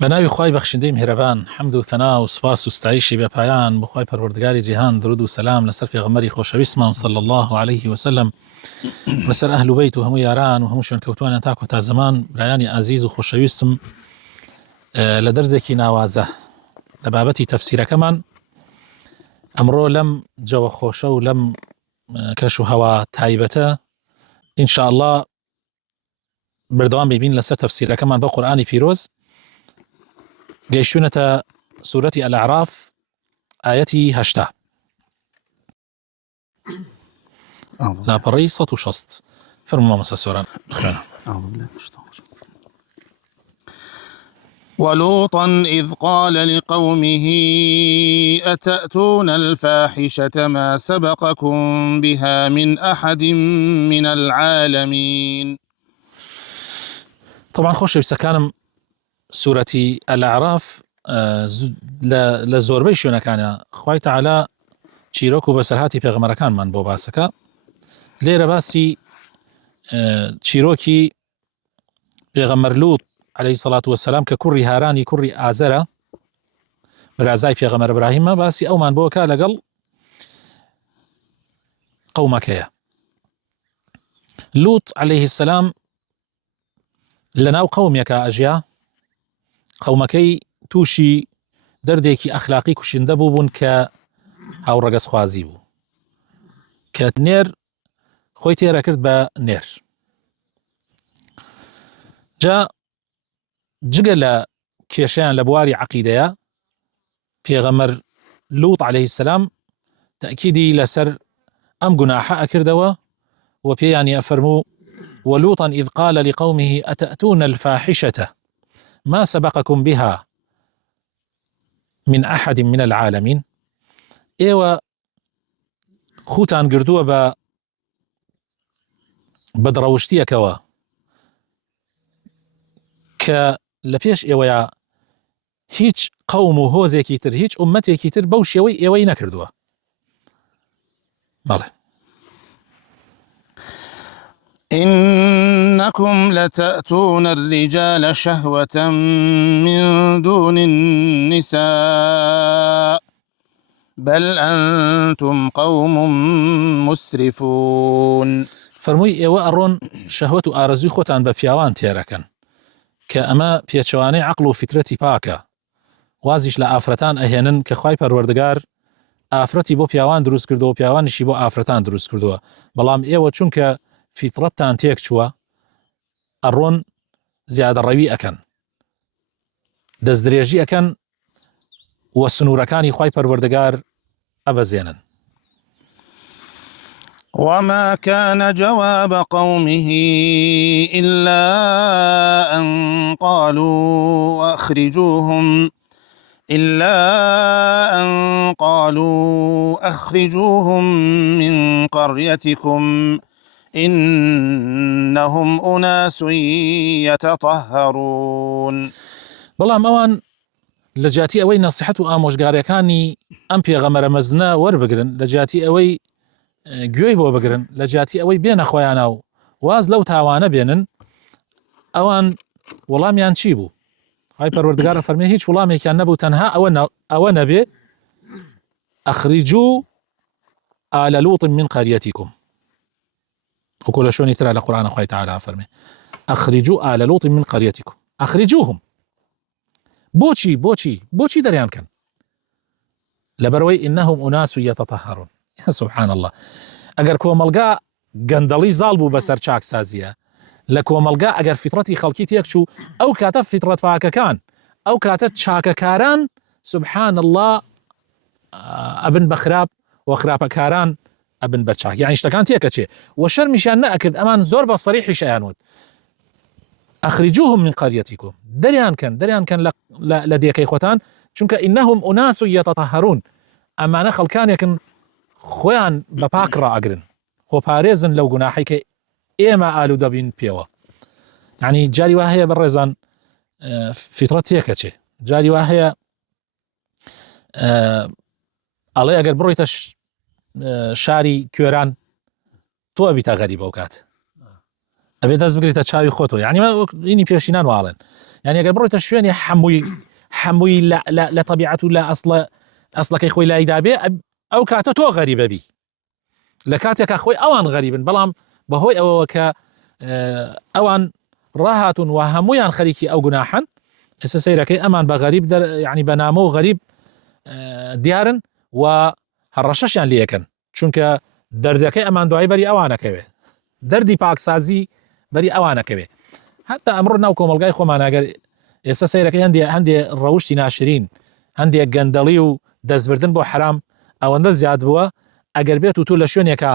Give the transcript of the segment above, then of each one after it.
بناوی خوای بخشندەی میهرەبان حەمد و ثەنا و سوپاس و ستایشی بێ پایان بخوای پەروەردگاری جیهان درود و سەلام لەسەر پێغەمبەری خۆشەویستمان صلی الله عليه وسلم لەسەر ئەهل و بەیت و هەموو یاران و هەموو شوێنکەوتوانیان تا کۆتا زەمان برایانی عەزیز و خۆشەویستم لە دەرزێکی ناوازە لە بابەتی تەفسیرەکەمان ئەمڕۆ لەم جەوە خۆشە و لەم کەش و هەوا تایبەتە ئینشاء الله بەردەوام ببین لەسەر تەفسیرەکەمان بە قورئانی پیرۆز گەیشتوونەتە سورەتی الأعراف ئاەتی 80 لاپەڕەی 160 فەرموو مامۆستا سۆران بخوێنە. ولوطا إذ قال لقومه أتأتون الفاحشة ما سبقكم بها من أحد من العالمين. طبعا خۆشەویستەکانم سورەتی الأعراف لە زۆربەی شوێنەکانە خوای تەعالا چیرۆک و بەسەرهاتی پێغەمبەرەکانمان بۆ باسەکە. لێرە باسی چیرۆکی پێغەمبەر لوط عليه الصلاة والسلام کە کوڕی هارانی کوڕی ئازەرە برازای پێغەمبەر ئیبراهیمە باسی ئەومان بۆکە لەگەڵ قەومەکەیە. لوط عليه السلام لەناو قەومێکە ئەژیا، قەومەکەی تووشی دەردێکی ئەخلاقی کوشندە بوون کە هاوڕەگەزخوازی بوو کە نێر خۆی تێرە کرد بە نێر. جا جگە لە کێشەیان لە بواری عەقیدەیە پێغەمبەر لوط عليه السلام تەأکیدی لەسەر ئەم گوناحە ئەکردەوە و پێیانی ئەفەرموو ولوطا إذ قال لقومه أتأتون الفاحشة ما سبقكم بها من أحد من العالمين. ئێوە خوتان گردووە بە بەدڕەوشتیەکەوە کە لە پێش ئێوەیە هیچ قەوم و هۆزێکی تر هیچ ئومەتێکی تر بەو شێوەی ئێوەی نەکردووە. بەڵێ إنكم لتأتون الرجال شهوة من دون النساء بل أنتم قوم مسرفون. فەرمووی ئێوە ئەڕۆن شەهوەت و ئارەزووی خۆتان بە پیاوان تێرەکەن کە ئەمە پێچەوانەی عەقڵ و فیترەتی پاکە، وازیش لە ئافرەتان ئەهێنن کە خوای پەروەردگار ئافرەتی بۆ پیاوان دروست کردووە و پیاوانیشی بۆ ئافرەتان دروست کردووە، بەڵام ئێوە چونکە فیترەتتان تێک چووە ئەڕۆن زیادەڕەوی ئەکەن، دەستدرێژی ئەکەن و سنوورەکانی خوای پەروەردگار ئەبەزێنن. وما كان جواب قومه إلا أن قالوا أخرجوهم من قريتكم إنهم أناس يتطهرون. بەڵام ئەوان لە جاتی ئەوەی نەسیحەت و ئامۆژگاریەکانی ئەم پێغەمبەرە مەزنە وەربگرن، لە جاتی ئەوەی گوێی بۆ بگرن، لە جاتی ئەوەی بێنە خۆیانە و واز لەو تاوانە بێنن، ئەوان وەڵامیان چی بوو؟ خوای پەروەردگار فەرمێ هیچ وەڵامێکیان نەبوو تەنها ئەوە نەبێ ئەخرجوا آل لوط من قريتكم. وكل شوني ترى على القرآن خوي تعالى فرمي أخرجوا آل لوط من قريتكم أخرجوهم. بوشي دريان كان لبروي إنهم أناس يتطهرون. يا سبحان الله، أجر كوملقا قندلي زالبو بسر شاك سازية لكوملقا أجر فطرتي خلقيتي يكشو أو كاتب فطرة فاكا كان أو كاتب شاكا كاران سبحان الله أبن بخراب وخراب كاران أبن بتشاك، يعني اشتكان تيكتشي وشر مشان نأكد أمان زور بصريح شيانود أخرجوهم من قريتكم. دريان كان لديك إخوتان چونك إنهم أناس يتطهرون، أما نخل كان يكن خوان بباكرا أقرن خو باريزن لو قناحيك إيما آلو دابين بيوا. يعني جاري واهية بالرزان فطرة تيكتشي جاري واهية الله أقر برويتش شاری کوێران تۆ ئەبیتە غەریبە و کات ئەبێ دەست بگریتە چاوی خۆتەوە، یعنی اینی پێشینان واڵێن، يعني ئەگەر بڕۆیتە شوێنی هەمووی لە طبیعەت و لە ئەسڵەکەی خۆی لایدا بێ ئەو کاتە تۆ غەریبە بی لە کاتێکا خۆی ئەوان غەریبن بەڵام بەهۆی ئەوەوە کە ئەوان ڕاهاتون و هەمویان خەریکی ئەو گوناحن ئێستا سەیرەکەی ئەمان بە غەریب یعنی بە نامە و غەریب دیارن و هەڕەشەشیان لێکن چونکە دەردەکەی ئەمان دوای بەری ئەوانەکەوێ دەردی پاکسازی بەری ئەوانەکەوێ هەتا ئەمڕۆ ناو کۆمەلگای خۆمانەگەر ئێستا سەیرەکەی هەندێ ڕەوشی ناشرین هەندێک گەندەڵی و دەستبردن بۆ حرام ئەوەندە زیاد بووە ئەگەر بێت و تو لە شوێنێکە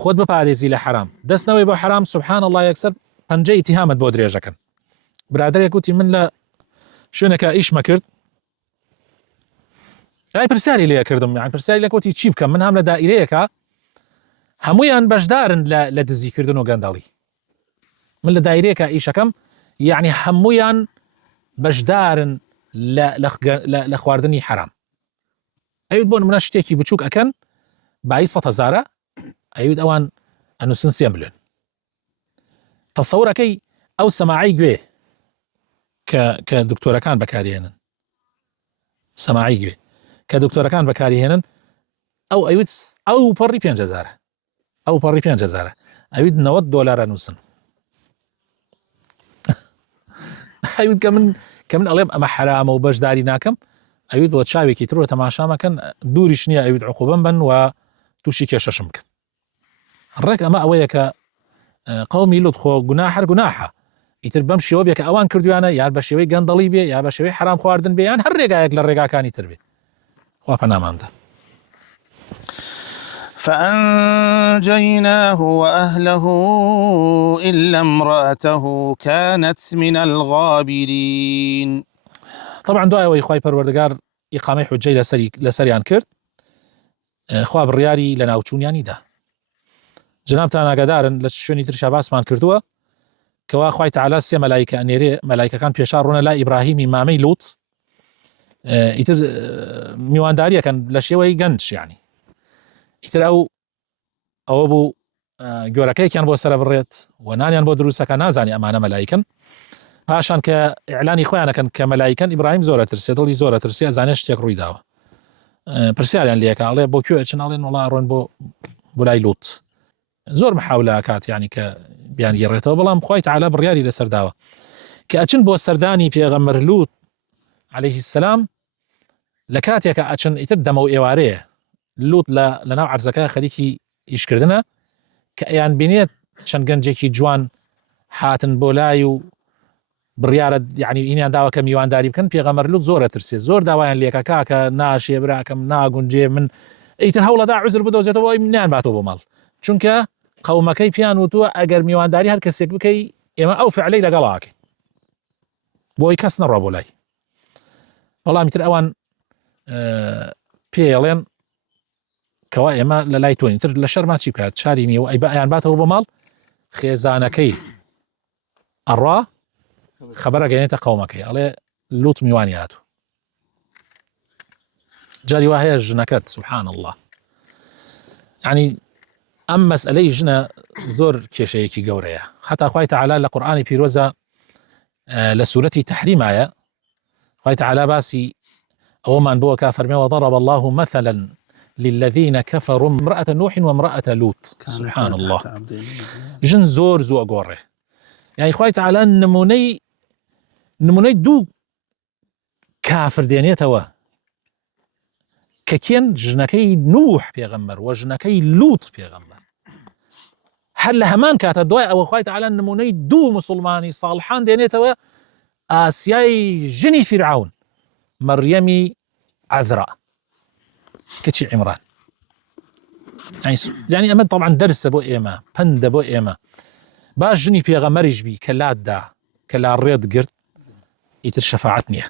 خۆت بپارێزی لە حرام دەستنەوەی بۆ حرام سبحان الله یەکسەر پەنجەی ئیتیهامت بۆ درێژەکەن برادرێک وتی من لە شوێنێکە ئیشمە کرد پرسیاری لێ کردم یعنی پرسیاری لە کۆتی چی بکەم من هەم لە دائیرەیەکە هەمویان بەشدارن لە دزیکردن و گەندەڵی من لە دایرەیەکە ئیشەکەم یعنی هەمویان بەشدارن لە خواردنی حرام ئەویت بۆ نمونە شتێکی بچووک ئەکەن بای 100,000 ئەویت ئەوان ئەنووسن 3 ملیۆن تەسەورەکەی ئەو سەماعی گوێ کە دکتۆرەکان بەکارهێنن سەماعی گوێ کە دکتۆرەکان بەکارهێنن ئەو پەڕی 5,000 ئەو پەڕی 5,000 ئەویت $90 نووسن ئەویت کە من ئەڵێم ئەمە حرامە و بەشداری ناکەم ئەویت بۆ چاوێکی ترۆ تەماشامەکەن دووریش نییە ئەویت عقوبەم بن و تووشی کێشەشم بکەن ڕێک ئەمە ئەوەیە کە قەومی لوط خۆ گوناح هەر گوناحە ئیتر بەم شێوە بێ کە ئەوان کردویانە یان بە شێوەی گەندەڵی بێ یا بە شێوەی حرام خواردن بێ یان هەر ڕێگایەک لە ڕێگاکانی تر بێ خوا پەناماندا فأنجيناه وأهله إلا امرأته كانت من الغابرين. طبعا دوای خوای پەروەردگار ئیقامەی حوجەی لەسەریان کرد خوا بڕیاری لە ناوچوونیانیدا جنابتان ئاگادارن لە شوێنی ترشا باسمان کردووە کەوا خوای تەعالا 3 مەلایکە ئەنێرێ مەلایکەکان پێشا ڕۆنە لای ئیبراهیمی مامەی لوط ئیتر میوانداریەکەن لە شێوەی گەنج یعنی ئیتر ئەوە بوو گۆرەکەیەکیان بۆ سەرە بڕێت و نانیان بۆ دروستەکە نازانی ئەمانە مەلایکن پاشان کە ئیعلانی خۆیانەکەن کە مەلایکن ئیبراهیم زۆرە ترسێ دڵی زۆرە ترسێ ئەزانێ شتێک ڕووی داوە پرسیاریان لێکە ئەڵێ بۆ کوێ ئەچن ئەڵێن وەڵا ڕۆن بۆ لای لوط زۆر محاولە کات یعنی کە بیان گێڕێتەوە بەڵام خوای تەعالا بڕیاری لەسەر داوە کە ئەچن بۆ سەردانی پێغەمبەر لوط عەلەیه السلام لە کاتێکە ئەچن ئیتر دەمە و ئێوارەیە لوط لەناو عەرزەکە خەریکی ئیشکردنە کە ئەیان بینێت چەند گەنجێکی جوان هاتن بۆ لای و بڕیارە یعنی ئینیان داوە کە میوانداری بکەن پێغەمبەر لوط زۆرە ترسێ زۆر داوایان لێکە کاکە ناشێ براکەم ناگونجێ من ئیتر هەوڵەدا عوزر بدۆزێتەوە منیان باتەوە بۆ ماڵ چونکە قەومەکەی پیان وتووە ئەگەر میوانداری هەر کەسێک بکەی ئێمە ئەو فعلەی لەگەڵاکەین بۆی کەس نەڕوا بۆ لای بەڵام تر ئەوان پێڵێن کەوا ئێمە لە لای تۆین تر لە شەرما چی بکات چاری نییە و ئەی ئەیان باتەوە بۆ ماڵ خێزانەکەی ئەڕوا خەبەرە گەێنێتە قەومەکەی ئەڵێ لوط میوانی هاتوو جاری وا هەیە ژنەکەت سبحان الله یعنی ئەم مەسئلەی ژنە زۆر کێشەیەکی گەورەیە حتا خوای تەعالا لە قورئانی پیرۆزە لە سورەتی تەحریم ئایە خوای تەعالا باسی ئەوەمان بۆ کا فەرمێ وضرب الله مثلا للذين كفروا امرأة نوح وامرأة لوط سبحان الله ژن زۆر زوو ئەگۆڕێ یعنی خوای تەعالا نمونەی دوو کافر دێنێتەوە کە کێن ژنەکەی نوح پێغەمبەر و ژنەکەی لوط پێغەمبەر هەر لە هەمان کاتە دوای ئەوە خوای تەعالا نمونەی دوو مسلمانی ساڵحان دێنێتەوە ئاسیای ژنی فیرعون مەریەمی عەذرا کچی عیمران يعني ئەمە طبعا دەرسە بۆ ئێمە پەندە بۆ ئێمە باش ژنی پێغەمبەریش بی کە لاتدا کە لا ڕێت گرت ئیتر شەفاعەت نییە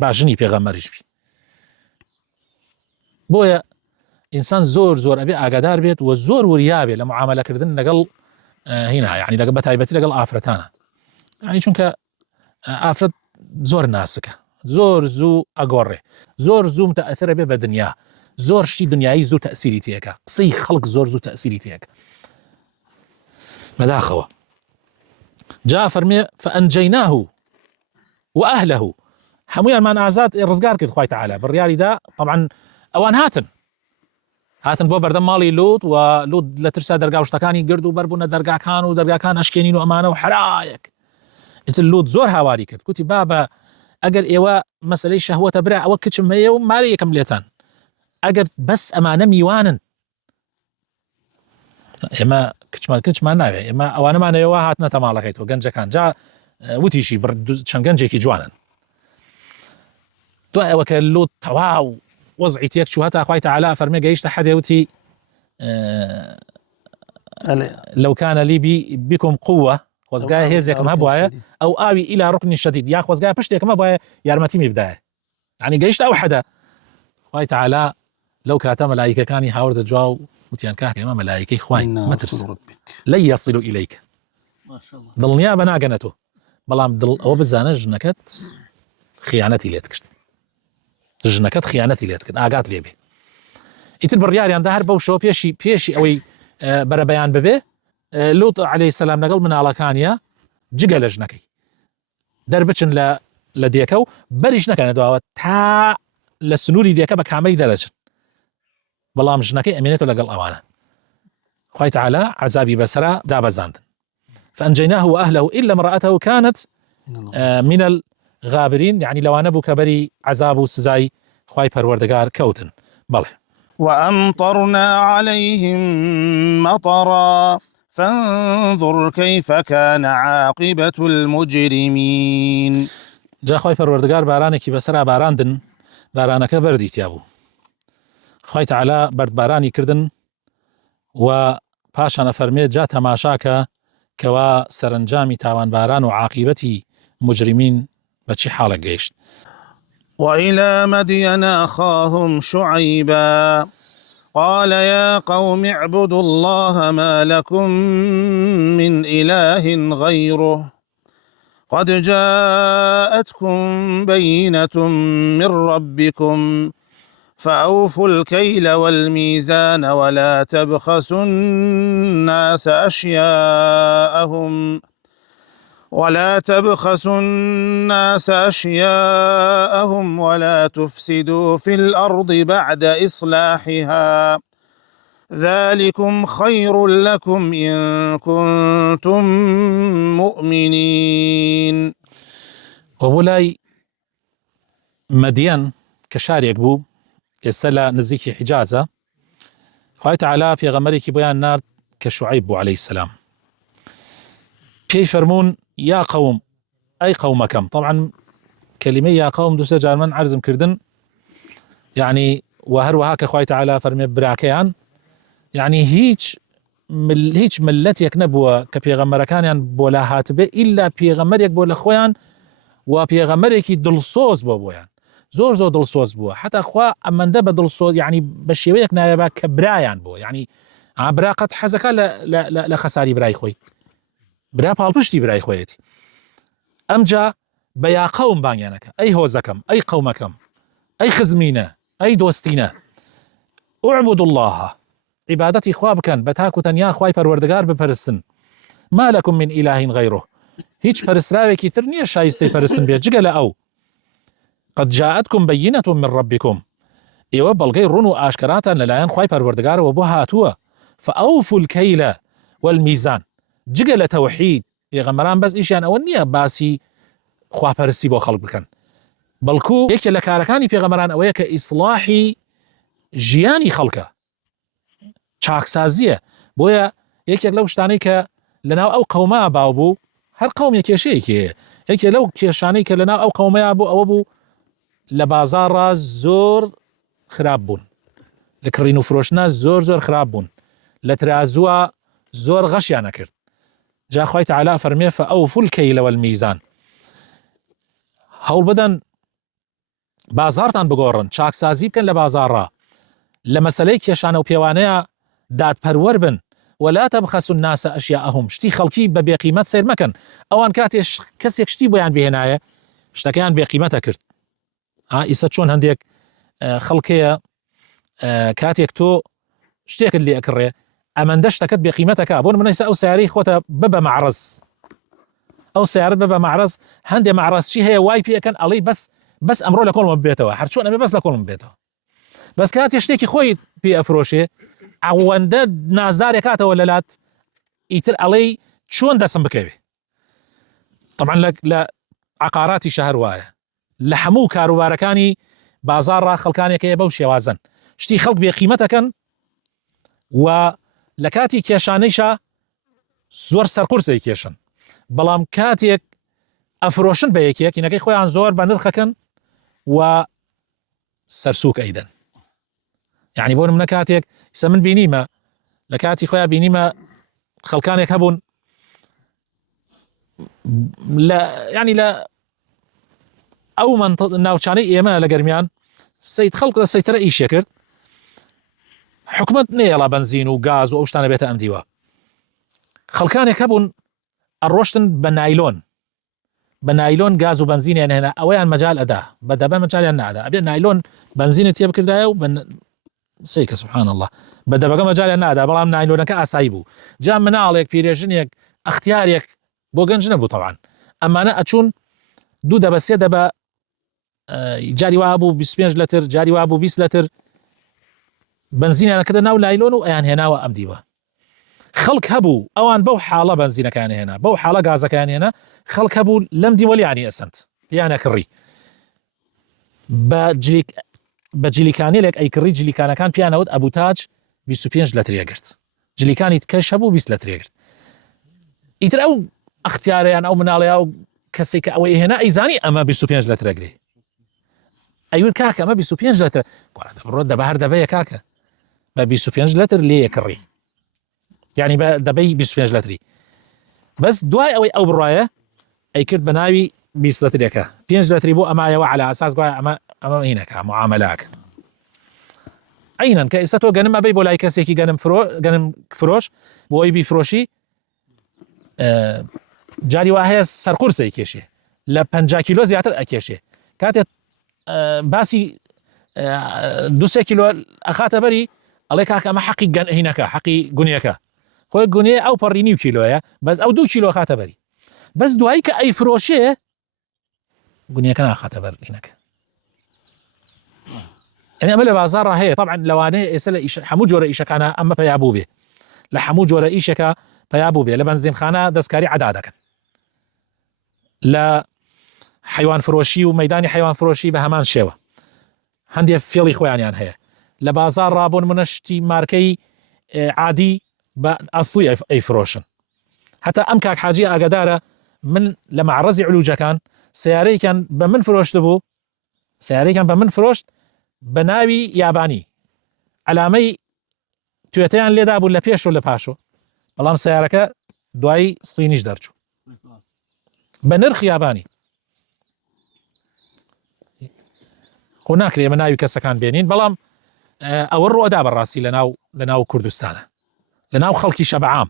باش ژنی پێغەمبەریش بی بۆیە ئینسان زۆر ئەبێ ئاگادار بێت و زۆر وریابێ لە معاملەکردن لەگەڵ هینا یعنی لەگەڵ بەتایبەتی لەگەڵ ئافرەتانە یعنی چونکە ئافرەت زۆر ناسکە زۆر زوو ئەگۆڕێ زۆر زوو متەئەثرە بێ بە دنیا زۆر شتی دنیایی زوو تەئسیری تێکە قسەی خەڵک زۆر زوو تەئسیری تێکە بەداخەوە جا فەرمێ فەئەنجەیناه وأهله هەموویان مان ئازاد ڕزگار کرد خوای تەعالا بڕیاریدا طبعا ئەوان هاتن بۆ بەردەم ماڵی لوط و لوط لە ترسا دەرگا شتەکانی گرد و بەربوونە دەرگاکان و دەرگاکان ئەشکێنین و ئەمانە و حرایەک ئیتر لوط زۆر هاواری کرد کوتی بابە ئەگەر ئێوە مەسەلەی شەهوەتە برا ئەوە کچم هەیە و مارە یەکەم لێتان ئەگەر بەس ئەمانە میوانن ئێمە کچمان ناوێ ئێمە ئەوانەمانەوە هاتنەتە ماڵەکەیتەوە گەنجەکان جا وتیشی چەند گەنجێکی جوانن دوای ئەوە کە لوط تەواو وەزعی تێک چوو هەتا خوای تەعالا فەرمێ گەیشتە حەدێ وتی لەو کانە لی بیکم قووە خۆزگای هێزێکم هەبوایە ئەو ئاوی ئیلا ڕوکنی شەدید یا خۆزگای پشتێکم هەبوایە یارمەتیمی بدایە یعنی گەیشتە ئەو حەدە خوای تەعالا لەو کاتە مەلایکەکانی هاوردە جوا و وتیان کاکە ئێمە مەلایکەی خوای مەترسە لەن یەصیلوا ئیلەیک دڵنیا بە ناگەنە تۆ بەڵام ئەوە بزانە ژنەکەت خیانەتی لێت کرد ژنەکەت خیانەتی لێت کرد ئاگات لێبێ ئیتر بڕیاریاندا هەر بەو شەوە پێشی ئەوەی بەرەبەیان ببێ لوط عەلەیهی سەلام لەگەڵ مناڵەکانیە جگە لە ژنەکەی دەربچن لە دێکە و بەریش نەکەنە دواوە تا لە سنووری دێکە بە کامەی دەرەچن بەڵام ژنەکەی ئەمێنێتەوە لەگەڵ ئەوانە خوای تەعالا عەزابی بەسەرا دابەزاندن فأنجيناه وأهله إلا امرأته كانت من الغابرين يعني لوانە بوو کە بەری عەزاب و سزای خوای پەروەردگار کەوتن بەڵێ وأمطرنا عليهم مطرا فانظر كيف كان عاقبة المجرمين جا خوای پەروەردگار بارانێکی بەسەرا باراندن بارانەکە بەردی تیا بوو خوای تەعالا بەردبارانی کردن و پاشانە فەرمێ جا تەماشاکە کەوا سەرنجامی تاوانباران و عاقبەتی مجرمین بەچی حاڵە گەیشت وإلى مدين أخاهم شعيبا قال يا قوم اعبدوا الله ما لكم من إله غيره قد جاءتكم بينة من ربكم فأوفوا الكيل والميزان ولا تبخسوا الناس أشياءهم ولا تفسدوا في الأرض بعد إصلاحها ذلكم خير لكم إن كنتم مؤمنين وبولاي مدين كشاريك بو يسلا نزيكي حجازة خوای تەعالا پێغەمبەرێکی بۆیان نارد کە شوعەیب بوو عەلەیهی سەلام پێی فەرموون یا قەوم ئەی قەومەکەم طبعا کەلیمەی یا قەوم دووسە جار من عەرزم کردن یعنی و هەروەها کە خوای تەعالا فەرمێ براکەیان یعنی هیچ ملەتێک نەبووە کە پێغەمبەرەکانیان بۆ لا هاتبێ ئیلا پێغەمبەرێک بۆ لە خۆیان و پێغەمبەرێکی دڵسۆز بۆ بۆیان زۆر دڵسۆز بووە حتا خوا ئەمەندە بە دڵسۆز یعنی بە شێوەیەک نایەبا کە برایان بۆ یعنی برا قەت حەزەکە لە خەساری برای خۆی برا پاڵپشتی برای خۆیەتی ئەمجا بە یا قەوم بانگیانەکە ئەی هۆزەکەم ئەی قەومەکەم ئەی خزمینە ئەی دۆستینە اعبدوا الله عیبادەتی خوا بکەن بە تاک و تەنیا خوای پەروەردگار بپەرستن ما لەکم من ئیلاهین غەیڕه هیچ پەرستراوێکی تر نییە شایستەی پەرستن بێت جگە لە ئەو قد جاءتكم بينة من ربكم ئێوە بەڵگەی ڕوون و ئاشکراتان لەلایەن خوای پەروەردگارەوە بۆ هاتووە فأوفوا الكيل والميزان جگە لە تەوحید پێغەمبەران بەس ئیشیان ئەوە نییە باسی خواپەرستی بۆ خەڵک بکەن بەڵکو یەکێ لە کارەکانی پێغەمبەران ئەوەیە کە ئیسلاحی ژیانی خەڵکە چاکسازیە بۆیە یەکێک لەو شتانەی کە لەناو ئەو قەوما باو بوو هەر قەوم کێشەیەکێ یەکێ لەو کێشانەی کە لەناو ئەو قەومەیە بوو ئەوە بوو لە بازاڕا زۆر خراپ بوون لە کڕین و فرۆشتنا زۆر خراپ بوون لە ترازووە زۆر غەشیان نەکرد جا خوای تەعالا فەرمێ فأوفوا الكيل والميزان هەوڵ بدەن بازارتان بگۆڕن چاکسازی بکەن لە بازاڕا لە مەسەلەی کێشانە و پێوانەیە دادپەروەر بن ولا تبخسوا الناس أشياءهم شتی خەڵکی بە بێقیمەت سیر مەکەن ئەوان کاتێ کەسێک شتی بۆیان بهێنایە شتەکەیان بێقیمەتە کرد ئیسە چۆن هەندێک خەڵکەیە کاتێک تۆ شتێکت لێ ئەکڕێ ئەمەندە شتەکەت بێقیمەتەکە بۆ نمونە ئێستا ئەو سیارەی خۆتە ببە مەعرەز ئەو سیارەت بە معرەز هەندێ معرەزچی هەیە وای پێەکەن ئەڵێ بەس ئەمڕۆ لە کۆڵمە بێتەوە هەرچۆن ئەمێ بەس لە کۆڵم بێتەوە بەس کات شتێکی خۆی پێ ئەفرۆشێ ئەوەندە نازدارێک کاتەوە لەلات ئیتر ئەڵێ چۆن دەسم بکەوێ طبعا لە عقاراتی شەهر وایە لە هەموو کاروبارەکانی بازاڕ خەڵکانێکەیە بەو شێوازن شتی خەڵک بێ قیمەتەکەن و لە کاتی کێشانەیشە زۆر سەرقورسەی کێشن بەڵام کاتێک ئەفرۆشن بە یەکێک هینەکەی خۆیان زۆر بە نرخەکەن و سەرسووک ئەیدەن یعنی بۆ نمونە کاتێک ئیسا من بینیمە لە کاتی خۆیان بینیمە خەڵکانێک هەبوون ینی لە ئەو ناوچانەی ئێمە لە گەرمیان سەید خەڵک لە سەیترە ئیشێ کرد حکومت نێڵا بنزین و گاز و ئەو شتانە بێتە ئەم دیوە خەڵکانێک هەبوون ئەڕۆشتن بە نایلۆن گاز و بنزینیان هێنا ئەوەیان مەجال ئەدا بە دەبەن مەجالیان نادا ئەبێ نایلۆن بنزینت تێ بکردایە و سەیکە سبحان الله بە دەبەکە مەجالیان نادا بەڵام نایلۆنەکە ئاسایی بوو جا مناڵێک پیرێژنێک ئەختیارێک بۆ گەنج نەبوو طبعاً ئەمانە ئەچوون دوو دەبە سێ دەبە جاری وا بوو 25 لتر جاری وا بوو 20 لتر بنزینیان کردە ناو نایلۆن و ئەیان هێناوە ئەم دیوە خەڵک هەبوو ئەوان بەو حاڵە بنزینەکان هێنا بەو حاڵە گازەکان هێنا خەڵک هەبوو لەم دیوەلیانی ئەسند یانە کڕی بە جلیکانێک ئەی کڕی جلیکانەکان پیانەوت ئەبوو تاج 25 لتر گرت جلیکانی تکەش هەبوو 20 لتر گرت ئیتر ئەو ئەختیارەیان ئەو مناڵەیە و کەسێک کە ئەوەی هێنا ئەیزانی ئەمە 25 لتر گرێ ئەیوت کاکە ئەمە 25 لتر ڕۆ دەبە هەر دەبەیە کاکە بە 25 لتر لێ کڕی یعنی بە دەبەی 25 لتری بەس دوای ئەوەی ئەو بڕایە ئەی کرد بە ناوی 20 لترێکە 5 لتری بۆ ئەمایەوە على ئاساس گوایە ئەمە هینەکە معامەلاکە عینەن کە ئێستا تۆ گەنم ئەبەی بۆ لای کەسێکی گەنم فرۆش بۆ ئەوی بیفرۆشی جاری وا هەیە سەرقورسەی کێشێ لە 50 کیلۆ زیاتر ئەکێشێ کاتێک باسی 2-3 کیلۆ ئەخاتە بەری ئەڵێ کاکە ئەمە حەقی هینەکە حەقی گونیەکە خۆی گونێ ئەو پەڕی 9 کیلۆیە بەس ئەو 2 کیلۆ خاتە بەری بەس دوایی کە ئەی فرۆشێ گونیەکە ناخاتە بەر هینەکە يعني ئەمە لە بازاڕ هەیە طبعا لەوانەیە ئێستا لە هەموو جۆرە ئیشەکانە ئەمە پیا بوو بێ لە هەموو جۆرە ئیشەکە پیا بوو بێ لە بەنزینخانە دەستکاری عەدا دەکەن لە حیوان فرۆشی و مەیدانی حیوان فرۆشی بە هەمان شێوە هەندێک فێڵی خۆیانیان هەیە لە بازاڕ ڕابۆن منەشتی مارکەی عادی بە ئەسڵی ئەیفرۆشن هەتا ئەم کاک حاجی ئاگادارە من لە معرەزی علوجەکان سیارەیەکیان بە من فرۆشت بوو سیارەیەکیان بە من فرۆشت بە ناوی یابانی علامەی توێتەیان لێدا بوو لە پێش و لە پاشۆ بەڵام سیارەکە دوایی سڵینیش دەرچوو بە نرخ یابانی خۆ ناکرێ ئێمە ناوی کەسەکان بێنین بەڵام ئەوە ڕۆدا بەڕاستی لە ناو کوردستانە لە ناو خەڵکی شەبعام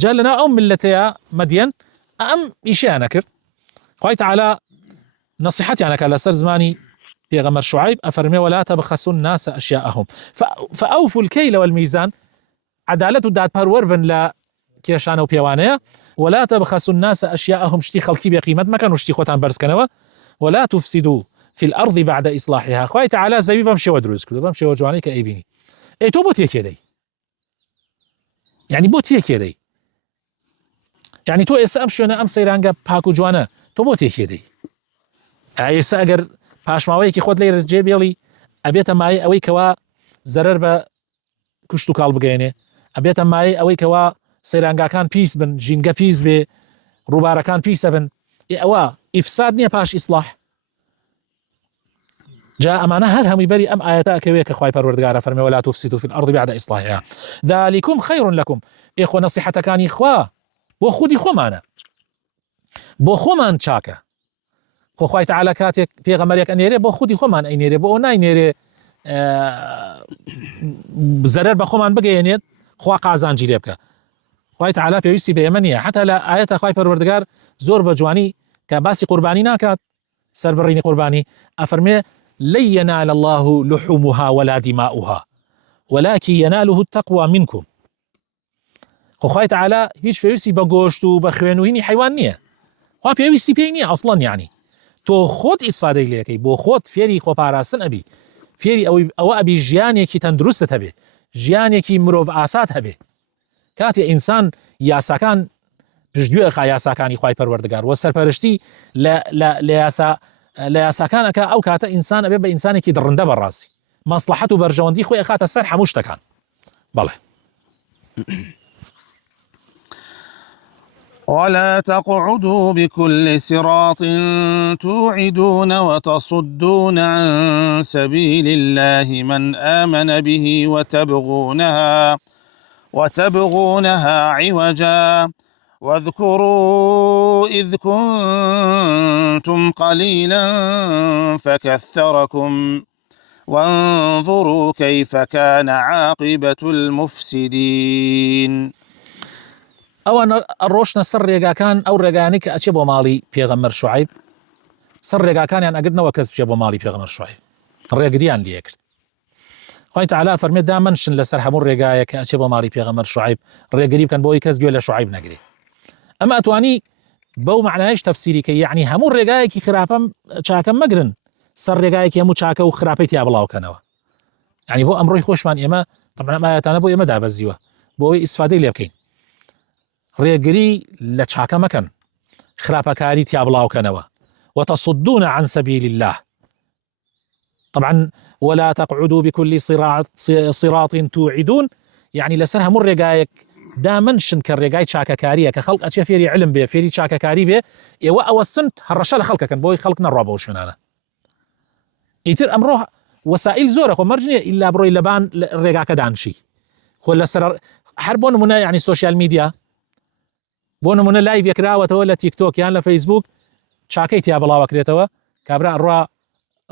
جا لە ناو ئەو ملەتەیە مەدیەن ئەم ئیشیانە کرد خوای تەعالی نەسیحەتیانەکە لەسەر زمانی پێغەمبەر شوعیب ئەفەرمێ ولا تبخسوا الناس أشياءهم فأوفوا الكيل والميزان عدالت و دادپەروەر بن لە کێشانە و پێوانەیە ولا تبخسوا الناس أشياءهم شتی خەڵکی بێ قیمەت مەکەن و شتی خۆتان بەرزکەنەوە ولا تفسدوا في الأرض بعد إصلاحها خوای تەعالی زەوی بەم شێوە دروست کردو بەم شێوە جوانەی کە ئەیبینی ئەی تۆ بۆ تێکێدەی یعنی بۆ تێکێدەی یعنی تۆ ئێستا ئەم شوێنە ئەم سەیرانگە پاک و جوانە تۆ بۆ تێکێدەی ئێستا ئەگەر پاشماوەیەکی خۆت لێرە جێبێڵی ئەبێتە مای ئەوەی کەوا زەرەر بە کوشت و کاڵ بگەێنێ ئەبێتە مای ئەوەی کەوا سەیرانگاکان پیس بن ژینگە پیس بێ ڕووبارەکان پیسە بن ئەوە ئیفساد نییە پاش ئیسلاح جا ئەمانە هەر هەمووی بەری ئەم ئاەتە ئەکەوێت کە خوای پەروەردگارە فەرمێ ولا تفسدوا في الأرض بعد إصلاحها ذلكم خير لكم ئێخۆ نەسیحەتەکانی خوا بۆ خودی خۆمانە بۆ خۆمان چاکە خۆ خوای تەعالی کاتێک پێغەمبەرێک ئەنێرێ بۆ خودی خۆمان ئەینێرێ بۆ ئەو ناینێرێ زەرەر بە خۆمان بگەێنێت خوا قازانجی لێ بکە خوای تەعالی پێویستی بە ئێمە نییە حتا لە ئاەتە خوای پەروەردگار زۆر بە جوانی کە باسی قوربانی ناکات سەربڕینی قوربانی ئەفەرمێ لن ينال الله لحومها ولا دماؤها ولكن يناله التقوى منكم خو خوای تەعالی هیچ پێویستی بە گۆشت و بە خوێن و هینی حیوان نییە خوا پێویستی پێی نییە ئەسڵەن یعنی تۆ خۆت ئیسفادەی لێەکەی بۆ خۆت فێری خۆپاراستن ئەبی فێری ئەوە ئەبی ژیانێکی تەندروستت هەبێ ژیانێکی مرۆڤ ئاسات هەبێ کاتێ ئینسان یاساکان پشتگوێ خا یاساکانی خوای پەروەردگار وە سەرپەرشتی لە یاساکانەکە ئەو کاتە ئینسان ئەبێ بە ئینسانێکی دڕندە بەڕاستی مەسلحەت و بەرژەوەندی خۆی ئەخاتە سەر هەموو شتەکان بەڵێ ولا تقعدوا بكل صراط توعدون وتصدون عن سبيل الله من آمن به وتبغونها عوجا واذكروا إذ كنتم قليلا فكثركم وانظروا كيف كان عاقبة المفسدين. ئەوان ڕۆشنە سەر ڕێگاکان ئەو ڕێگانەی کە ئەچێ بۆ ماڵی پێغەمبەر شوعیب سەر ڕێگاکانیان ئەگرنەوە کەس بچێ بۆ ماڵی پێغەمبەر شوعیب ڕێگریان لێ کرد خوای تەعالا فەرمێ دامەنشن لەسەر هەموو ڕێگایە کە ئەچێ بۆ ماڵی پێغەمبەر شوعیب ڕێگری بکەن بۆی کەس گوێ لە شوعیب نەگرێ ئەمە ئەتوانی بەو معنایش تەفسیری کە یعنی هەموو ڕێگایەکی خراپەم چاکەم مەگرن سەر ڕێگایەکی هەموو چاکە و خراپەی تیا بڵاوکەنەوە یعنی بۆ ئەمڕۆی خۆشمان ئێمە طبعا ئاەتانە بۆ ئێمە دابەزیوە بۆ ئەوەی ئیسفادەی لێ بکەین ڕێگری لە چاکە مەکەن خراپەکاری تیا بڵاوکەنەوە وتصدون عن سبيل الله طبعا ولا تقعدوا بكل صراط توعدون يعني لسر هەموو ڕێگایەک دامنشن کە ڕێگای چاکەکاریە کە خەڵک ئەچێ فێری علم بێ فێری چاکەکاری بێ ئێوە ئەوەستن هەڕەشە لە خەڵکەکەن بۆی خەڵک نەڕوا بەو شوێنانە ئیتر ئەمڕۆ وەسائل زۆرە خۆ مەرج نییە ئیلا بڕۆی لەبان ڕێگاکە دانشی خۆ لەسەر هەر بۆ نمونە یعنی سوشیال میدیا بۆ نمونە لایڤ یەکراوەتەوە لە تیکتۆک یان لە فەیسبوک چاکەی تیا بڵاوەکرێتەوە کابرا ئەڕوا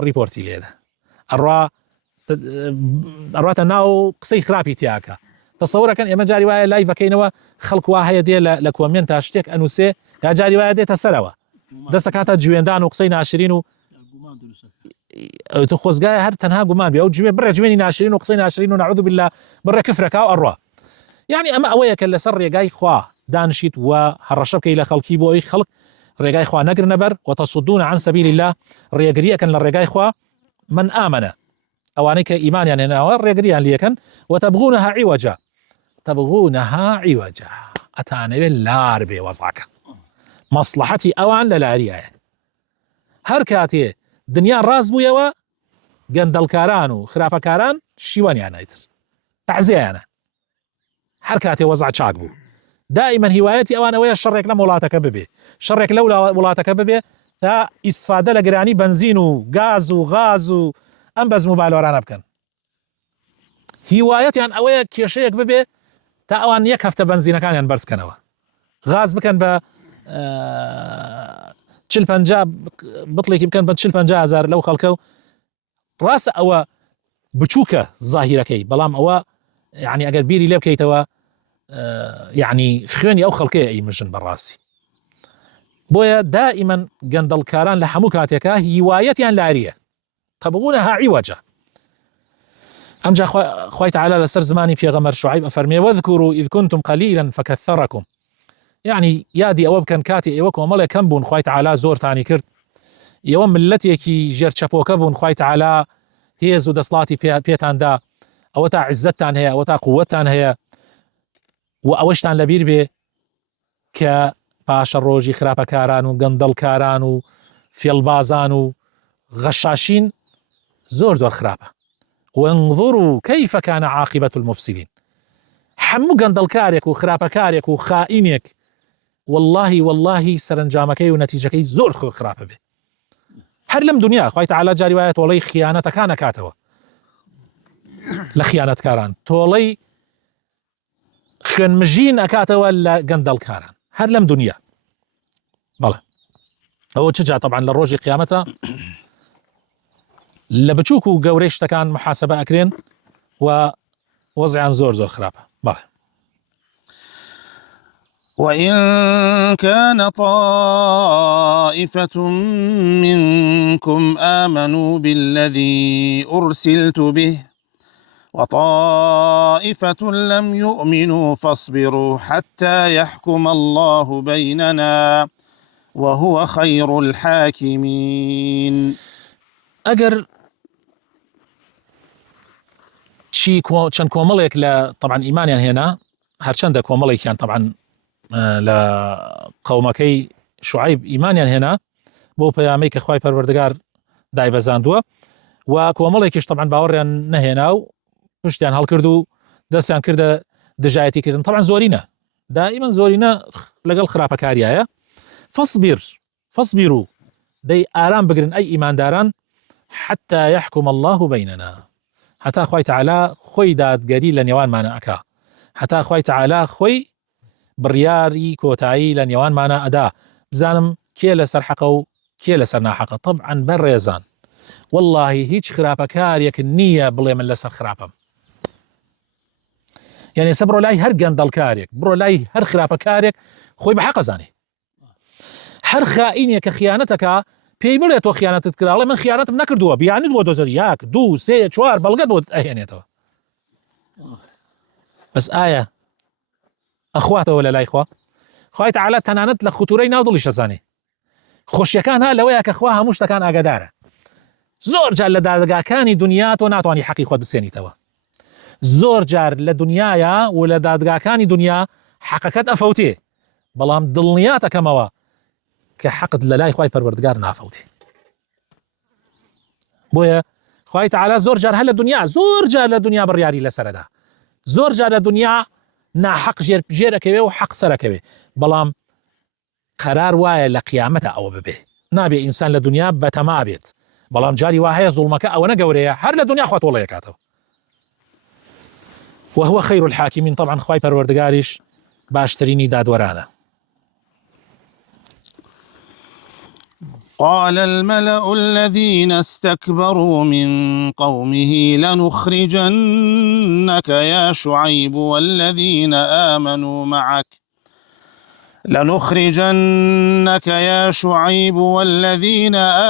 ڕیپۆرتی لێدە ئەڕاتە ناو قسەی خراپی تیاکە تەسەورەکەن ئێمە جاری وایە لایڤەکەینەوە خەڵک وا هەیە دێ لە کۆمنت تا شتێک ئەنووسێ یا جاری وایە دێتە سەرەوە دەسەکاتە جوێندان و قسەی ناشرین و تو خۆزگایە هەر تەنها گومان بێ ئەو بڕە جوێنی ناشرین و قسەی ناشرین و نەعوذ بالله بڕە کفرەکە و ئەڕوا یعنی ئەمە ئەوەیە کە لەسەر ڕێگای خوا دانشیت و هەڕەشە بکەی لە خەڵکی بۆ ئەوی خەڵک ڕێگای خوا نەگرنە بەر وتصدون عن سبيل الله ڕێگریەکەن لە ڕێگای خوا من آمنە ئەوانەی کە ئیمانیان هێناوە ڕێگریان لێکەن وتبغونها عوجا ئەتانەوێت لار بێ وەزعەکە مەسلحەتی ئەوان لە لاریایە هەر کاتێ دنیا ڕاست بوویەوە گەندەڵکاران و خراپەکاران شیوانیان نایتر تەعزیەیانە هەر کاتێ وەزع چاک بوو دائما هیوایەتی ئەوان ئەوەیە شەڕێک لەم وڵاتەکە ببێ شەڕێک لەو وڵاتەکە ببێ تا ئیسفادە لە گرانی بنزین و گاز و غاز و ئەم بەزم و بالۆرانە بکەن هیوایەتیان ئەوەیە کێشەیەک ببێ تا ئەوان یەک هەفتە بنزینەکانیان بەرزکەنەوە غاز بکەن بە 40-50 بڵێکی بکەن بە 40-50 هزار لەو خەڵکە و ڕاستە ئەوە بچووکە زاهیرەکەی بەڵام ئەوە یعنی ئەگەر بیری لێ بکەیتەوە یعنی خوێنی ئەو خەڵکەیە ئیمژن بەڕاستی بۆیە دائما گەندەڵکاران لە هەموو کاتێکە هیوایەتیان لاریە تبغونها عوجا ئەمجا خوای تەعالا لەسەر زمانی پێغەمبەر شوعیب ئەفەرمێ واذكروا إذ كنتم قليلا فكثركم يعني یادی ئەوە بکەن کاتی ئێوە کۆمەڵێک کەم بوون خوای تەعالا زۆرتانی کرد ئێوە ملەتێکی ژێرچەپۆکە بوون خوای تەعالا هێز و دەسڵاتی پێتاندا ئەوە تا عزتتان هەیە ئەوە تا قووەتتان هەیە و ئەوەشتان لەبیر بێ کە پاشە ڕۆژی خراپەکاران و گەندەڵکاران و فێڵبازان و غەشاشین زۆر خراپە وانظروا كيف كان عاقبة المفسدين هەموو گەندەڵکارێک و خراپەکارێک و خائینێک والله سەرنجامەکەی و نەتیجەکەی زۆر خراپە بێ هەر لەم دنیا خوای تەعالا جاری وایە تۆڵەی خیانەتەکان ئەکاتەوە لە خیانەتکاران تۆڵەی خوێنمژین ئەکاتەوە لە گەندەڵکاران هەر لەم دنیا بەڵێ ئەوە چجا طبعا لە ڕۆژی قیامەتە لە بچووک و گەورەی شتەکان محاسبە ئەکرێن و وەزعیان زۆر خراپە بەڵێ وإن كان طائفة منكم آمنوا بالذي أرسلت به وطائفة لم يؤمنوا فاصبروا حتى يحكم الله بيننا وهو خير الحاكمين. ئەگەر چەند کۆمەڵێک لە طبعا ئیمانیان هێنا، هەرچەندە کۆمەڵێکیان طبعا لە قەومەکەی شوعیب ئیمانیان هێنا بۆ پەیامەی کە خوای پەروەردگار دایبەزاندووە، و کۆمەڵێکیش طبعا باوەڕیان نەهێنا و پشتیان هەڵکرد و دەستیان کردە دژایەتی کردن. طبعا زۆرینە، دائما زۆرینە لەگەڵ خراپەکاریایە. فاصبروا دەی ئارام بگرن ئەی ئیمانداران، حتى يحكم الله بيننا، حتى خوای تعالی خۆی دادگەری لە نێوانمانە ئەکا، حتى خوای تعالی خۆی بڕیاری کۆتایی لە نێوانمانە ئەدا، بزانم کێ لەسەر حەقە و کێ لەسەر ناحەقە. طبعا بەڕێزان والله هیچ خراپەکارێک نییە بڵێ من لەسەر خراپەم. یعنی ئێستا بڕۆ لای هەر گەندەڵکارێک، بڕۆ لای هەر خراپەکارێک، خۆی بە حەق ئەزانێ. هەر خائینێک کە خیانەتەکە پێی بڵێ تۆ خیانەتت کراڵێ من خیانەتم نەکردووە، بیانیت بۆ دۆزەر 1 2 3 4 بەڵگەت بۆ ئەهێنێتەوە. بەس ئایا ئەخواتەوە لە لای خوا؟ خوای تعالی تەنانەت لە خوتورەی ناو دڵیش ئەزانێ. خۆشیەکان ها لەوەیە کە خوا هەموو شتەکان ئاگادارە. زۆر جار لە دادگاکانی دنیا تۆ ناتوانانی حەقی خۆت بسێنیتەوە. زۆر جار لە دنیاە و لە دادگاکانی دنیا حەقەکەت ئەفەوتێ، بەڵام دڵنیاتەکەمەوە کە حەقت لە لای خوای پەروەردگار نافەوتێ. بۆیە خوای تعالی زۆر جار هەر لە دنیا، زۆر جار لە دنیا بڕیاری لەسەرەدا، زۆر جار لە دنیا ناحەق ژێرەکەوێ و حەق سەرەکەوێ، بەڵام قەرار وایە لە قیامەتە ئەوە ببێ. نابێ ئینسان لە دنیا بەتەما بێت، بەڵام جاری وایە زوڵمەکە ئەوەنە گەورەیە هەر لە دنیا خوا تۆڵە یەکاتەوە. وهو خير الحاكمين. طبعا خوای پەروەردگاریش باشترینی دادوەرانە. قال الملأ الذين استكبروا من قومه لنخرجنك يا شعيب والذين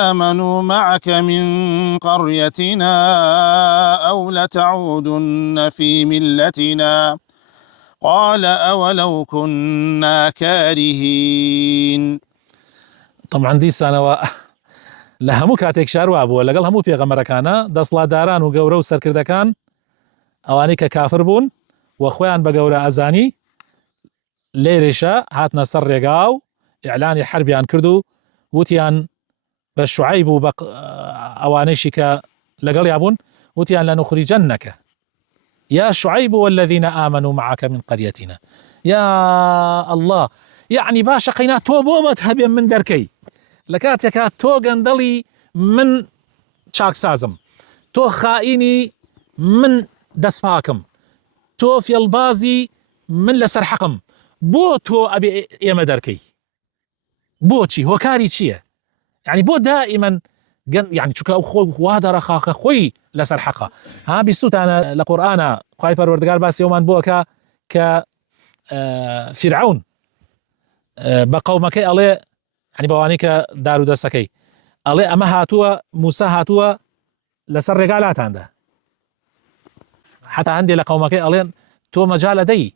آمنوا معك من قريتنا أو لتعودن في ملتنا قال أولو كنا كارهين. طبعا دیسانەوە لە هەموو کاتێک شاروا بووە لەگەڵ هەموو پێغەمبەرەکانە، دەسڵاتداران و گەورە و سەرکردەکان ئەوانەی کە کافر بوون و خۆیان بە گەورە ئەزانی، لێرێشە هاتنە سەر ڕێگا و ئیعلانی حربیان کرد و وتیان بە شوعیب و بە ئەوانەیشی کە لەگەڵ یابوون، وتیان لنخرجنك يا شعيب والذين آمنوا معك من قريتنا. يا الله، يعني باشا قينا تو بومت هبين من دركي لكاتك تو قندلي من شاك سازم، تو خائني من دسباكم، تو في البازي من لسر حقم، بو تو أبي يما دركي بو چي هو كاري چيه؟ يعني بو دائما يعني شو كأخو وادر خاك خوي لسر حقه. ها بيسوت أنا لقرآن خاي پروردگار باس يومان بوكا ك فرعون بقومك الله يعني بوانيك دارو دسكي الله أما هاتوا موسى هاتوا لسر رجالات عنده، حتى عندي لقومك الله تو مجال دي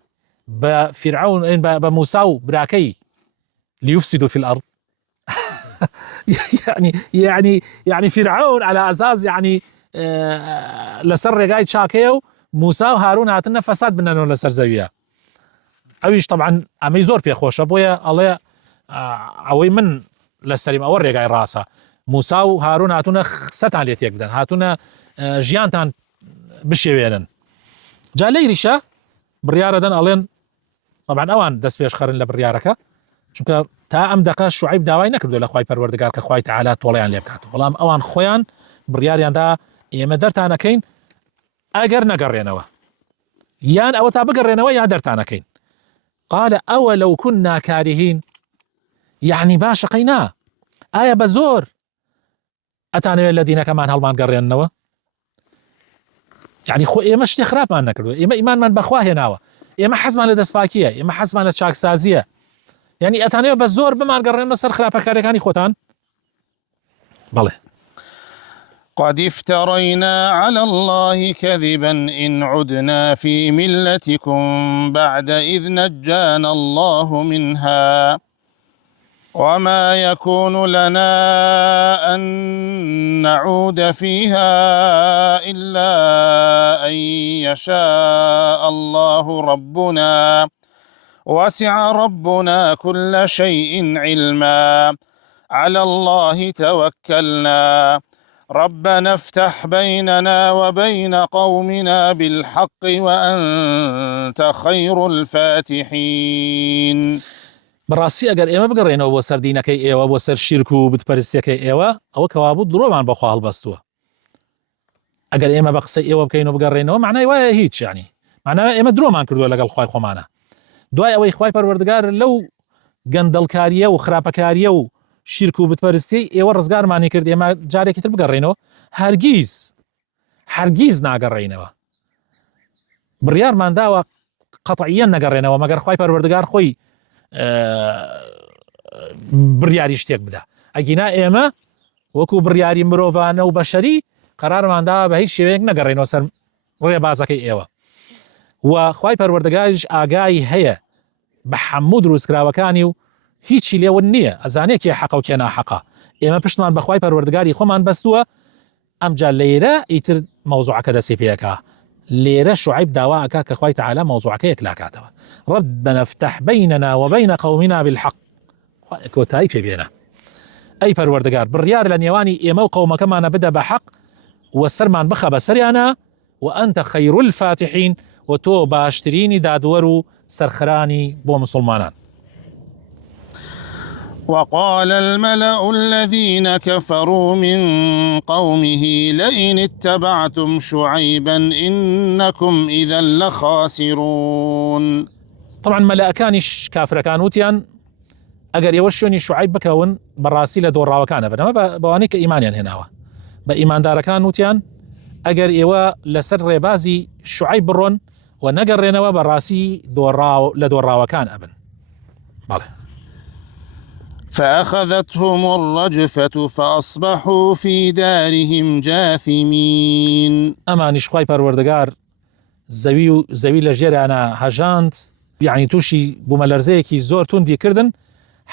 بفرعون بموسى براكي ليفسدوا في الأرض. يعني فرعون على أساس يعني لسر رجاي شاكيو موسى وهارون هاتنا فساد بنانو لسر زويا أويش. طبعا أمي زور في خوش أبويا الله أوي من لسريم أور رجاي راسه موسى وهارون هاتونا ستان ليتيك بدن هاتونا جيانتان بشيوينن جالي ريشة بريارة دن ألين. طبعا أوان دس بيش خرن لبريارك چونکە تا ئەم دقە شوعیب داوای نەکردو لە خوای پەروەردگار کە خوای تعالی تۆڵەیان لێ بکاتەوە، بەڵام ئەوان خۆیان بڕیاریاندا ئێمە دەرتانەکەین ئەگەر نەگەڕێنەوە، یان ئەوە تا بگەڕێنەوە یا دەرتانەکەین. قال أولو كنا كارهين، يعني باشە قەینا ئایا بە زۆر ئەتانەوێت لە دینەکەمان هەڵمان گەڕێنەوە؟ يعني خۆ ئێمە شتێ خراپمان نەکردووە، ئێمە ئیمانمان بەخوا هێناوە، ئێمە حەزمان لە دەستپاکیە، ئێمە حەزمان لە چاکسازیە، يعني أتانيو بزور بمان قررنا سر خرافة كاريكاني خوتان. بله قد افترينا على الله كذبا إن عدنا في ملتكم بعد إذ نجانا الله منها وما يكون لنا أن نعود فيها إلا أن يشاء الله ربنا، وسع ربنا كل شيء علما، على الله توكلنا، ربنا افتح بيننا وبين قومنا بالحق وأنت خير الفاتحين. بەڕاستی ئەگەر ئێمە بگەڕێنەوە بۆ سەر دینەکەی ئێوە، بۆ سەر شیرک و بتپەرستیەکەی ئێوە، ئەوە کەوابوو درۆمان بەخوا هەڵبەستووە. ئەگەر ئێمە بە قسەی ئێوە بکەین و بگەڕێنەوە معنای وایە هیچ، یعنی معناوە ئێمە درۆمان کردووە لەگەڵ خوای خۆمانە. دوای ئەوەی خوای پەروەردگار لەو گەندەڵکاریە و خراپەکاریە و شیرک و بتپەرستی ئێوە ڕزگارمانی کرد، ئێمە جارێکی تر بگەڕێنەوە، هەرگیز ناگەڕێینەوە. بڕیارمان داوە قەتعیەن نەگەڕێنەوە مەگەر خوای پەروەردگار خۆی بڕیاری شتێک بدە. ئەگینا ئێمە وەکو بڕیاری مرۆڤانە و بەشەری قەرارماندا بە هیچ شێوەیەک نەگەڕێنەوە سەر ڕێبازەکەی ئێوە. و خوای پەروەردگاریش ئاگای هەیە بە هەموو دروستکراوەکانی و هیچی لێون نییە، ئەزانێ کێ حەقە و کێ ناحەقە. ئێمە پشتمان بە خوای پەروەردگاری خۆمان بەستووە. ئەمجا لێرە ئیتر مەوزوعەکە دەسێ پێیەکە. لێرە شوعیب داوا ئەکا کە خوای تەعالا مەوزوعەکە یەکلاکاتەوە. ربنا افتح بيننا وبين قومنا بالحق. کۆتایی پێبێنە. ئەی پەروەردگار بڕیار لە نێوانی ئێمە و قەومەکەمانە بدە بە حەق و سەرمان بخە بە سەریانە، و ئەنتە خەیر الفاتحین، و تۆ باشترینی دادوەر و سەرخرانی بۆ مسلمانان. وقال الملأ الذين كفروا من قومه لئن اتبعتم شعيبا إنكم إذا لخاسرون. طبعا مەلائکانیش کافرەکان وتیان ئەگەر ئێوە شوێنی شوعیب بکەون بەڕاستی لە دۆڕاوەکانە بنەوە بەوانەی کە ئیمانیان هێناوە. بە ئیماندارەکان وتیان ئەگەر ئێوە لەسەر ڕێبازی شوعیب بڕۆن و نەگەڕێنەوە بەڕاستی لە دۆڕاوەکان ئەبن. بەڵێ. فأخذتهم الرجفة فأصبحوا في دارهم جاثمين. ئەمانیش خوای پەروەردگار زەوی لە ژێرانە هەژاند، یعنی تووشی بوومەلەرزەیەکی زۆر توندی کردن،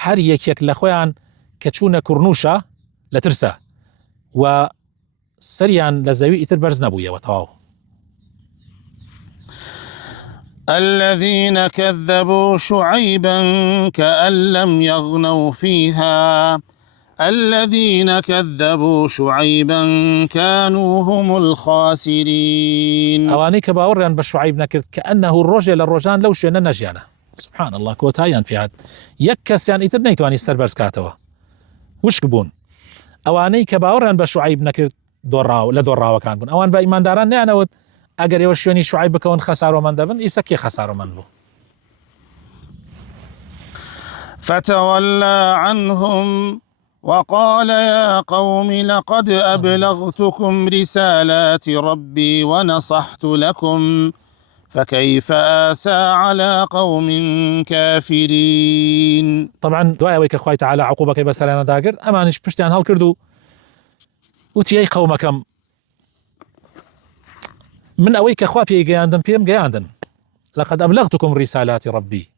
هەر یەکێک لە خۆیان کە چوونە کوڕنووشە لە ترسە و سەریان لە زەوی ئیتر بەرز نەبوویەوە تەواو. الذين كذبوا شعيبا كأن لم يغنوا فيها الذين كذبوا شعيبا كانوا هم الخاسرين. ئەوانەی کە باوەڕیان بە شوعیب نەکرد کە ئەنەه ڕۆژێ لە ڕۆژان لەو شوێنە نەژیانە. سبحان الله، کۆتاییان پێهات، یەک کەسیان ئیتر نەیتوانی سەربەرز کاتەوە، وشک بوون. ئەوانەی کە باوەڕیان بە شوعیب نەکرد لە دۆڕاوەکان بوون. ئەوان بە ئیمانداران نیانەوت ئەگەر ئێوە شوێنی شوعیب بکەون خەسارۆمەند دەبن، ئیسە کێ خەسارۆمەند بوو؟ فتولى عنهم وقال يا قوم لقد أبلغتكم رسالات ربي ونصحت لكم فكيف آسى على قوم كافرين. طبعا دوایەوەی کە خوای تەعالا عقوبەکەی بەسەریانە داگرت، ئەمانیش پشتیان هەڵکرد و وتی ئەی قەومەکەم، من ئەوەی کە خوا پێی گەیاندم پێم گەیاندن، لقد أبلغتكم رسالات ربي،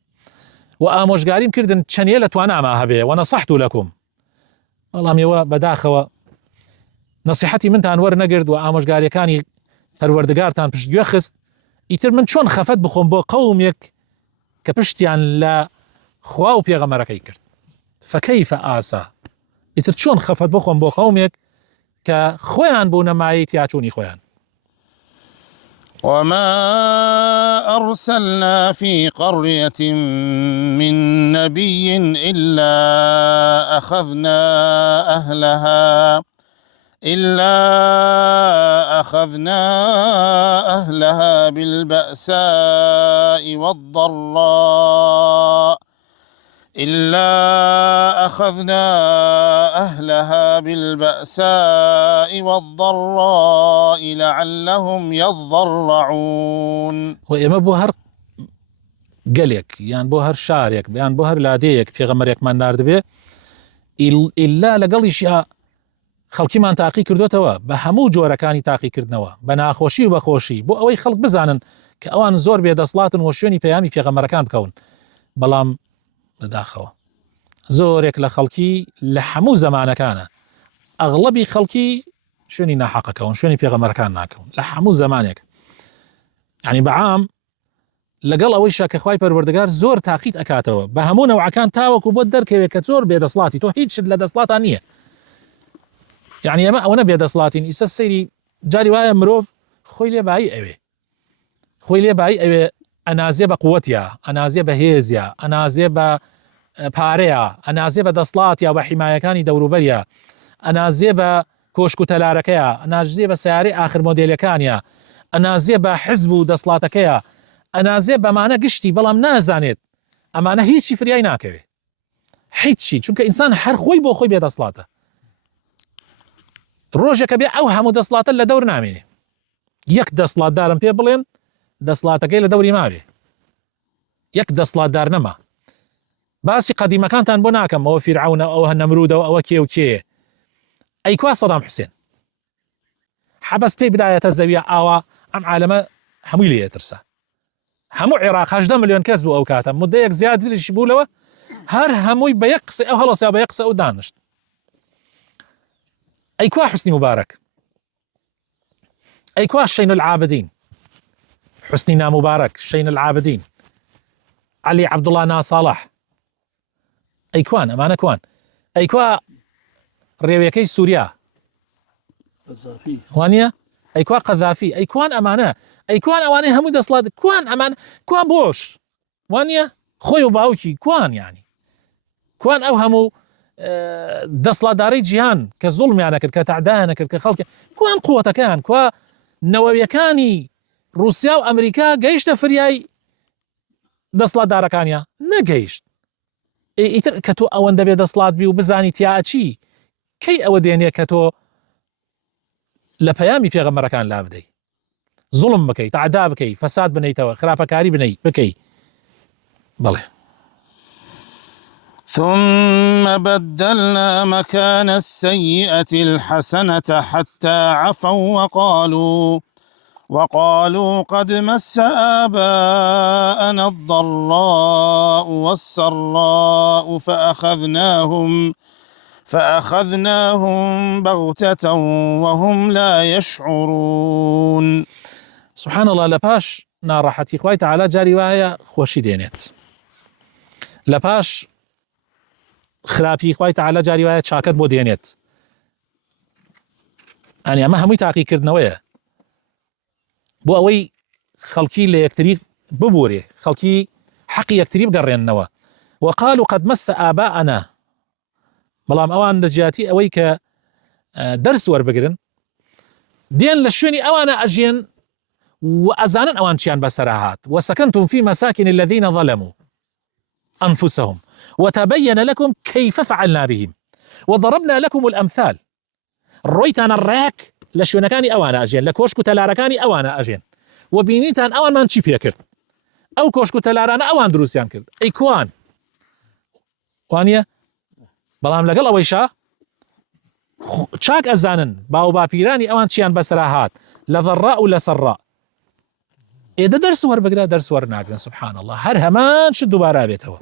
و ئامۆژگاریم کردن چەندێ لە تواناما هەبێ، و نەصحت لەکم، بەڵام ئێوە بەداخەوە نەسیحەتی منتان وەرنەگرت و ئامۆژگاریەکانی پەروەردگارتان پشتگوێ خست. ئیتر من چۆن خەفەت بخۆم بۆ قەومێک کە پشتیان لە خوا و پێغەمبەرەکەی کرد. فەکەیفە ئاسا، ئیتر چۆن خەفەت بخۆم بۆ قەومێک کە خۆیان بوو نەمایی تیاچوونی خۆیان. وما أرسلنا في قرية من نبي إلا أخذنا أهلها بالبأساء والضراء لعلهم يضرعون. وإما بو هر قليك يعني بو هر شاريك يعني بو هر لاديك في غمريك من نارد بيه إلا لقليش يا خەڵکیمان تاقی کردوتەوە بە هەموو جۆرەکانی تاقی کردنەوە، بە ناخۆشی و بەخۆشی، بۆ ئەوەی خەڵک بزانن کە ئەوان زۆر بێدەسڵاتن و شوێنی پەیامی پێغەمبەرەکان بکەون. بەڵام بەداخەوە زۆرێک لە خەڵکی لە هەموو زەمانەکانە ئەغڵەبی خەڵکی شوێنی ناحەقەکەون، شوێنی پێغەمبەرەکان ناکەون لە هەموو زەمانێک. یعنی بەعام لەگەڵ ئەوەیشە کە خوای پەروەردگار زۆر تاقیت ئەکاتەوە بە هەموو نەوعەکان تاوەکو بۆ دەرکەوێت کە زۆر بێدەسڵاتی، تۆ هیچ لە دەسڵاتان نییە. یعنی ئەمە ئەوە بێدەسڵاتین. ئیسە سەیری جاری وایە مرۆڤ خۆی لێ بایی ئەوێ، خۆی لێ بایی ئەوێ ئەنازێ بە قووەتیە، ئەنازێ بە هێزیە، ئەنازێ بە پارەیە، ئەنازێ بە دەسڵاتیە بە حیمایەکانی دەوروبەریە، ئەنازێ بە کۆشک و تەلارەکەیە، ئەنازێ بە سیارەی ئاخر مۆدێلەکانیە، ئەنازێ بە حزب و دەسڵاتەکەیە، ئەنازێ بەمانە گشتی بەڵام نازانێت ئەمانە هیچی فریای ناکەوێت، هیچی، چونکە ئینسان هەر خۆی بۆ خۆی بێدەسڵاتە. ڕۆژێکە بێ ئەو هەموو دەسڵاتە لە دەور نامێنێ. یەک دەسڵاتدارم پێ بڵێن دەسڵاتەکەی لە دەوری ماوێ، یەک دەسڵاتدار نەما. باسی قەدیمەکانتان بۆ ناکەم، ئەوە فیرعەونە، ئەوە نەمرودەوە، ئەوە کێ و کێ. ئەیکوا سەدام حوسێن حەبەس پێی بدایەتە زەویە ئاوا ئەم عالەمە هەمووی لێ ئەترسە. هەموو عێراق 18 ملیۆن کەس بوو ئەو کاتە، مدەیەک زیاتریش بوو لەوە، هەر هەمووی بە یەک قسە ئەو هەڵەسا بە یەک قسە ئەو دانیشت. ئەیکوا حوسنی مبارەک، ئەیکوا شەین العابدین، حوسنی نامبارەک، شەین العابدین، عەلی عەبدوڵڵا ناساڵح، ئەیکوان ئەمانە کوان؟ ئەیکوا ڕێوەکەی سووریا وانە؟ ئەیکوا قەذافی، ئەیکوان ئەمانە؟ ئەیکوان ئەوانەی هەموو دەسڵات کوان؟ ئەمان کوان بۆش وانە؟ خۆی و باوکی کوان؟ یعنی کوان ئەو هەموو دەسڵاتدارەی جیهان کە زوڵمیانە کرد، کە تەعدایانە کرد، کە خەڵکی کوان قووەتەکان، کوا نەوەویەکانی رووسیا و ئەمریکا گەیشتە فریای دەسڵاتدارەکانیان؟ نەگەیشت. ئیتر کە تۆ ئەوەندە بێ دەسڵات بی و بزانی تیاچی، کەی ئەوە دێنێ کە تۆ لە پەیامی پێغەمبەرەکان لا بدەی، زوڵم بکەی، تەعدا بکەی، فەساد بنیتەوە، خراپەکاری بکەی. بەڵێ. ثم بدلنا مكان السيئة الحسنة حتى عفوا وقالوا قد مس آباءنا الضراء والسراء فأخذناهم بغتة وهم لا يشعرون. سبحان الله. لپاش ناڕەحەتی خوای تەعالا جاری وایە خۆشی دێنێت، لەپاش خراپی خوای تەعالا جاری وایە چاکەت بۆ دێنێت. ئەنی ئەمە هەمووی تاقیکردنەوەیە بۆ ئەوەی خەڵکی لە یەکتری ببورێ، خەڵکی حەقی یەکتری بگەڕێننەوە. وقالوا قد مس آباءنا، بەڵام ئەوان لە جیاتی ئەوەی کە دەرس وەربگرن دێن لە شوێنی ئەوانە ئەژێن و ئەزانن ئەوان چیان بەسەرا هات. وسكنتم في مساكن الذين ظلموا أنفسهم وتبين لكم كيف فعلنا بهم وضربنا لكم الأمثال. ڕۆیتانە ڕێک لە شوێنەکانی ئەوانە ئەژێن، لە کۆشک و تەلارەکانی ئەوانە ئەژێن و بینیتان ئەوانمان چی پێ کرد، ئەو کۆشک و تەلارانە ئەوان دروستیان کرد. ئەی کوان؟ وانە؟ بەڵام لەگەڵ ئەوەیشا چاک ئەزانن باو باپیرانی ئەوان چیان بەسەرا هات لە ضەڕا و لە سەڕا. ئێدە دەرس وەربگرە، دەرس وەرناگرن. سبحان الله. هەر هەمان شت دووبارە بێتەوە.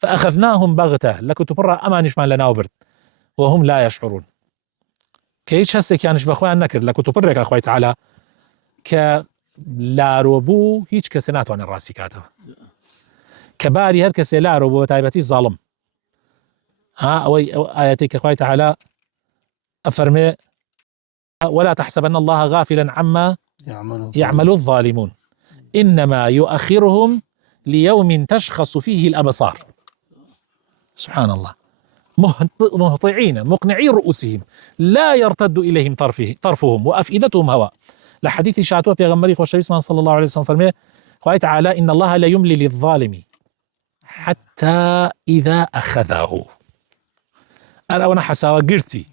فأخذناهم بغتة، لە کتوپڕە ئەمانیشمان لەناو برد وهم لا يشعرون، کە هیچ هەستێکیانش بەخۆیان نەکرد لە کتوپڕێکە خوای تەعالا کە لارۆ بوو هیچ کەسێ ناتوانێت ڕاستی کاتەوە، کە باری هەر کەسێ لارۆ بوو بە تایبەتی زاڵم. ئەوەی ئەو ئاەتەی کە خوای تەعالا ئەفەرمێ ولا تحسبن الله غافلا عما يعمل الظالمون إنما يؤخرهم ليوم تشخص فيه الأبصار. سبحان الله. مهطعين مقنعي رؤوسهم لا يرتد إليهم طرفهم وأفئدتهم هواء. لحديث شاتوه بيغمري خوشويسمان صلى الله عليه وسلم فرميه خوای تعالى إن الله لا يملي للظالم حتى إذا أخذه، أنا وانا حساوة قرتي،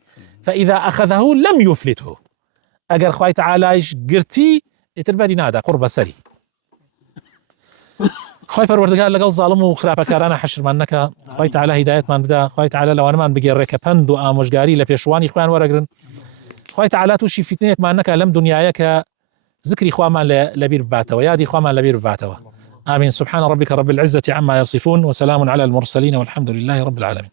فإذا أخذه لم يفلته. أجر خوای تعالى قرتي يتربري نادا قرب سري. خوای پەروەردگار لەگەڵ زاڵم و خراپەکارانە حەشرمان نەکا. خوای تەعالا هیدایەتمان بدا. خوای تەعالا لەوانەمان بگێڕێ کە پەند و ئامۆژگاری لە پێشوانی خۆیان وەرەگرن. خوای تەعالا تووشی فیتنەیەکمان نەکا لەم دنیایە کە ذکری خوامان لەبیر بباتەوە، یادی خوامان لەبیر بباتەوە. آمين. سبحان ربك رب العزة عما يصفون، وسلام على المرسلين، والحمد لله رب العالمين.